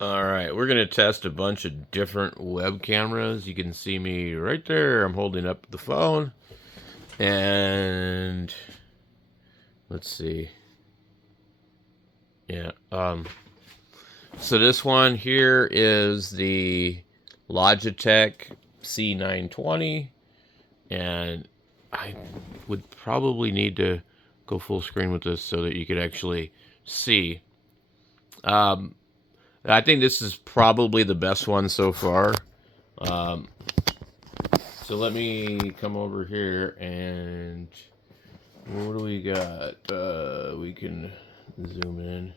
Alright, we're going to test a bunch of different web cameras. You can see me right there. I'm holding up the phone. And let's see. Yeah. So this one here is the Logitech C920. And I would probably need to go full screen with this so that you could actually see. I think this is probably the best one so far. Um, so let me come over here and what do we got? We can zoom in.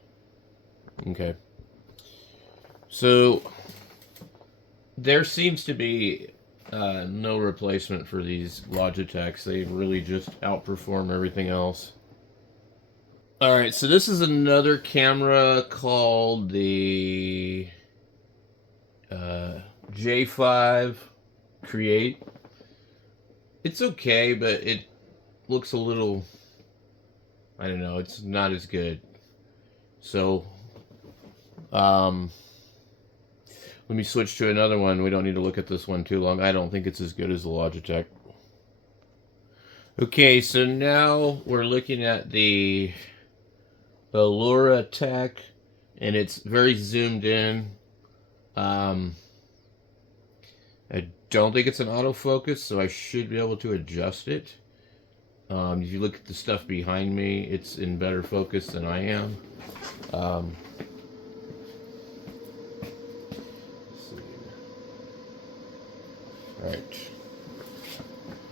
Okay. So there seems to be no replacement for these Logitechs. They really just outperform everything else. All right, so this is another camera called the J5 Create. It's okay, but it looks a little, I don't know, it's not as good. So, um, let me switch to another one. We don't need to look at this one too long. I don't think it's as good as the Logitech. Okay, so now we're looking at the Allura Tech, and it's very zoomed in. Um, I don't think it's an autofocus, so I should be able to adjust it. If you look at the stuff behind me, it's in better focus than I am. Um, right.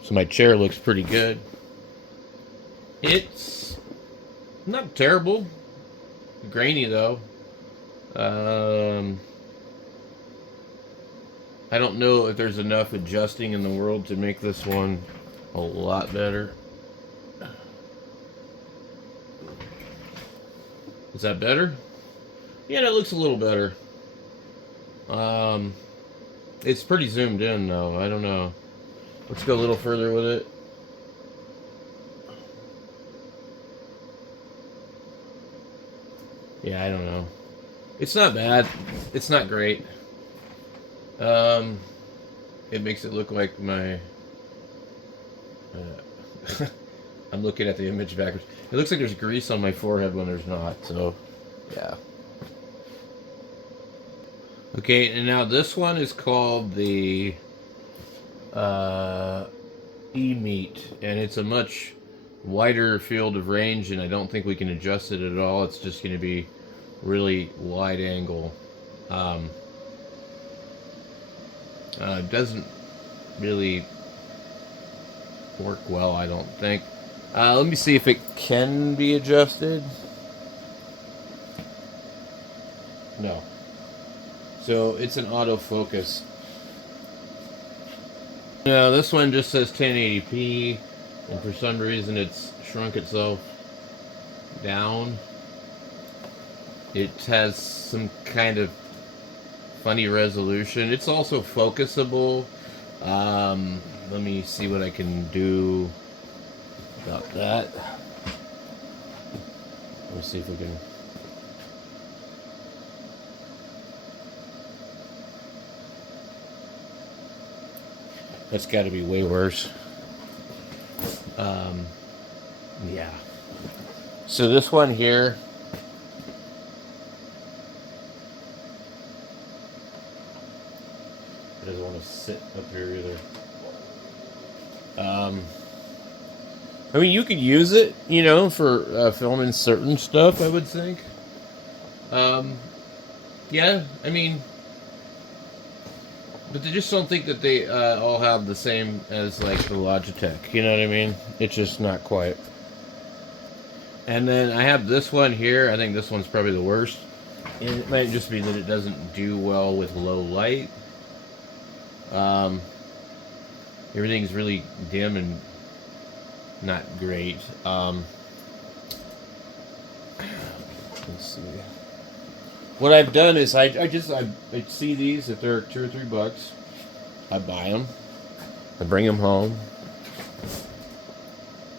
So my chair looks pretty good. It's not terrible. Grainy though. Um, I don't know if there's enough adjusting in the world to make this one a lot better. Is that better? Yeah, that looks a little better. Um, it's pretty zoomed in though. I don't know. Let's go a little further with it. Yeah, I don't know. It's not bad. It's not great. Um, it makes it look like my. I'm looking at the image backwards. It looks like there's grease on my forehead when there's not. So, yeah. Okay, and now this one is called the uh, E-Meat, and it's a much wider field of range, and I don't think we can adjust it at all. It's just going to be really wide angle. Um, doesn't really work well, I don't think. Let me see if it can be adjusted. No. So it's an autofocus. No, this one just says 1080p, and for some reason it's shrunk itself down. It has some kind of funny resolution. It's also focusable. Let me see what I can do about that. Let me see if we can. That's got to be way worse. Um, yeah. So this one here. It doesn't want to sit up here either. I mean, you could use it, for filming certain stuff, I would think. Um, yeah, I mean, but they just don't think that they all have the same as, like, the Logitech. You know what I mean? It's just not quite. And then I have this one here. I think this one's probably the worst. And it might just be that it doesn't do well with low light. Everything's really dim and not great. Let's see. What I've done is I see these if they're $2 or $3. I buy them. I bring them home.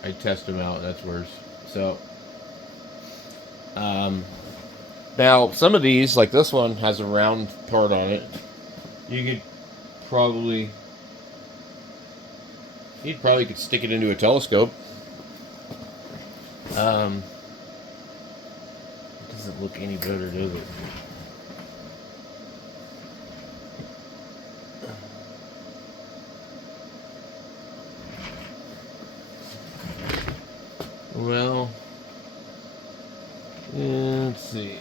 I test them out. That's worse. So, Now, some of these, like this one, has a round part on it. You'd probably could stick it into a telescope. It doesn't look any better, does it? Well, let's see.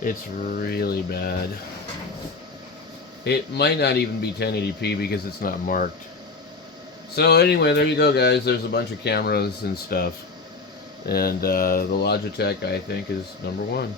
It's really bad. It might not even be 1080p because it's not marked. So anyway, there you go, guys. There's a bunch of cameras and stuff. And the Logitech, I think, is number one.